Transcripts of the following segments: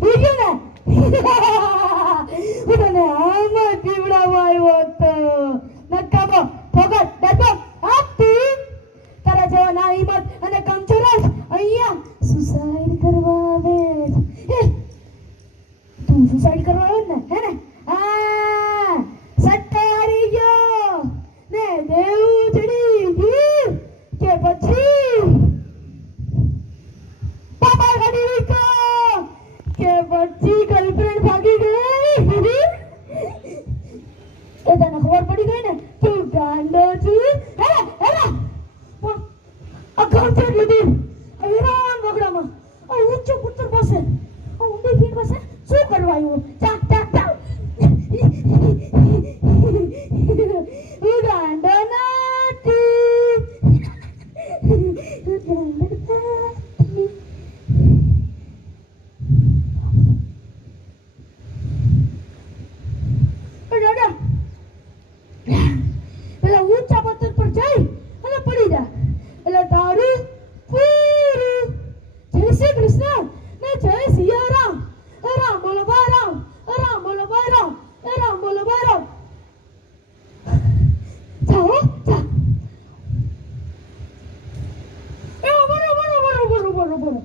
બીજો ને તને આમાં પીવડાવવા આવ્યો હતો નકામો ફોગટ ડરપો આપતી તારા જેવા ના હિંમત અને કમજોર અહીંયા સુસાઇડ કરવા આવે તું સુસાઇડ કરવા આવે ને હે ને આ સટ્ટારી ગયો ને દેવ ચડી ગયું કે પછી પાપા ગાડી કે પછી ગર્લફ્રેન્ડ ભાગી ગઈ એ તને ખબર પડી ગઈ ને તું ગાંડો છું હે આ ગામ છે લીધી હેરાન બગડામાં આ ઊંચો પુત્ર પાસે આ ઊંડી ફીણ પાસે શું કરવા આવ્યો ચાક ચાક ચાક હું ગાંડો નથી પેલા ઊંચા પથ્થર પર જઈ અને પડી જા એટલે તારું પૂરું જય શ્રી કૃષ્ણ ને જય સિયારામ રામ બોલો ભાઈ રામ રામ બોલો ભાઈ રામ રામ બોલો ભાઈ રામ જાઓ જા બરો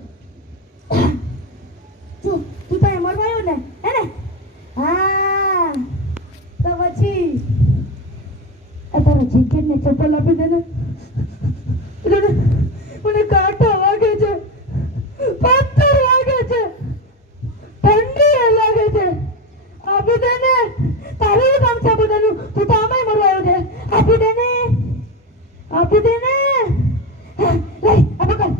જો તું તો મરવા આવ્યો ને હે ને હા તો પછી તારા જેકેટ ને ચપ્પલ આપી દે ને મને કાંટો વાગે છે પથ્થર વાગે છે ઠંડી લાગે છે આપી દે ને તારું કામ છે બધાનું તું તો આમાંય મરવા આવ્યો છે આપી દે ને લઈ આ પકડ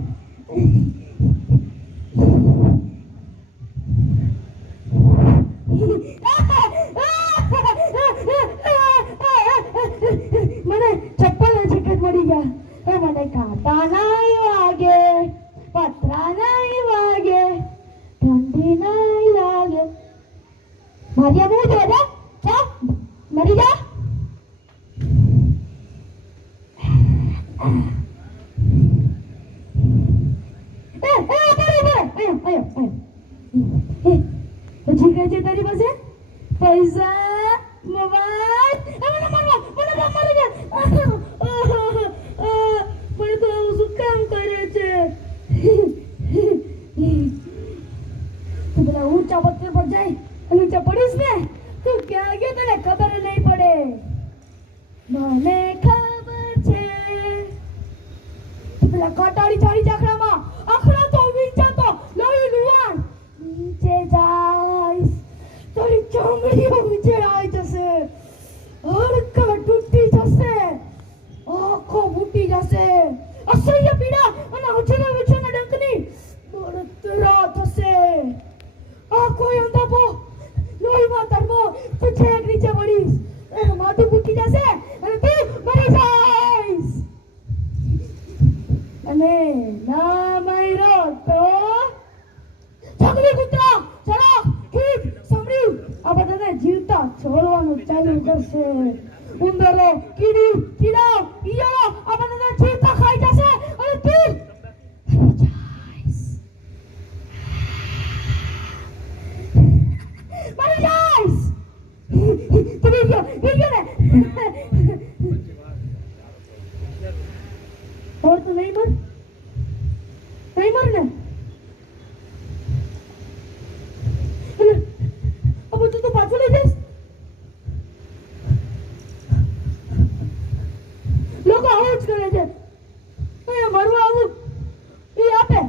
મને ચપ્પલ અને જેકેટ મળી ગયા મને કાંટા નહીં વાગે પતરા નહીં વાગે ઠંડી નહીં લાગે મારી બહુ દે જા મરી જા પછી કહે છે તારી પાસે પૈસા મોબાઈલ મને મારી જા મને તો શું કામ કરે છે તું પેલા ઊંચા પથ્થર પર જાય અને ઊંચા પડીશ ને તું ક્યાં ગયો તને ખબર નહીં પડે મને ખબર છે તું પેલા કટાળી ચાળી જાખડામાં આખડા તો વિચારતો લોહી લુવાણ નીચે જાય તારી ચામડીઓ નીચે આવી જશે હડકા તૂટી જશે આંખો ફૂટી જશે અસહ્ય પીડા અને અજરા વિછોના ડંકની બળતરા થશે આંખો અંધાપો લોહીમાં તરબો તું છેક નીચે પડીશ એનું માથું ફૂટી જશે અને તું મરી જઈશ અને ના મર્યો તો જંગલી કૂતરા ચલો કીટ સમર્યું આ બધાને જીવતા છોડવાનું ચાલુ કરશે ઉંદરો કીડા ઈયળો આ બધાને જીવતા ખાઈ જશે અને તું મરી જઈશ તું ગયો ને और तो नहीं मर ने अब तो पाछो ले जाइस लोग आवाज करे છે એ મરવા આવું એ આપે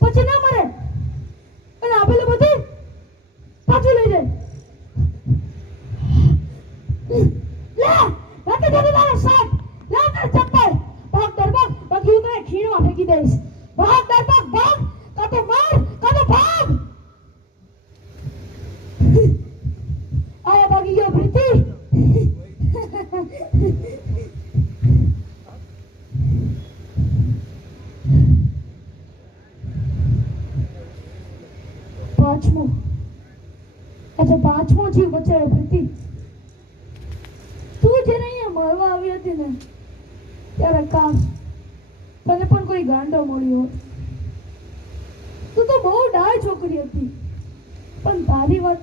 પછી ના મરે અને આપેલું બધું પાછું લઈ જાય લે રાતે જતો તારો સાથ લે તાર ચપ્પલ ભાગ દરબાગ બાકી હું તને ખીણમાં ફેંકી દઈશ ભાગ દરબાગ ભાગ કા તો માર કા તો ભાગ આયા ભાગી ગયો પ્રીતિ પાંચમો જીવ બચાવ્યો પ્રીતિ તું જ્યારે અહીંયા મળવા આવી હતી ને ત્યારે કામ તને પણ કોઈ ગાંડો મળ્યો હોત. તું તો બહુ ડાય છોકરી હતી, પણ તારી વાત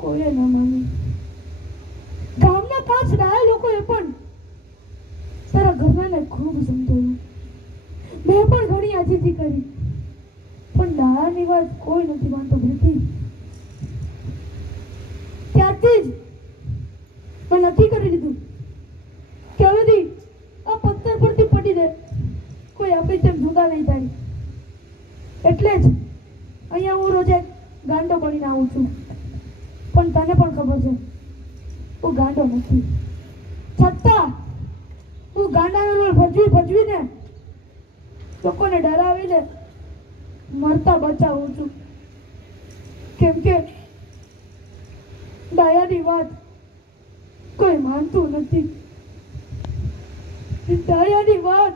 કોઈએ ન માની. ગામના 5 ડાય લોકોએ પણ તારા ઘરવાને ખૂબ સમજાવ્યું. મેં પણ ઘણી આજીજી કરી, પણ ડાયાની વાત કોઈ નથી માનતો. પ્રીતિ, ત્યારથી જ મેં નક્કી કરી લીધું કે હવેથી આ પથ્થર પરથી પડી દે, કોઈ આપણી જેમ જુદા નહીં થાય. એટલે જ અહીંયા હું રોજે ગાંડો બનીને આવું છું. પણ તને પણ ખબર છે હું ગાંડો નથી, છતાં હું ગાંડાનો રોલ ભજવીને લોકોને ડરાવીને મરતા બચાવું છું. કેમ કે દયાની વાત કોઈ માનતું નથી. દયાની વાત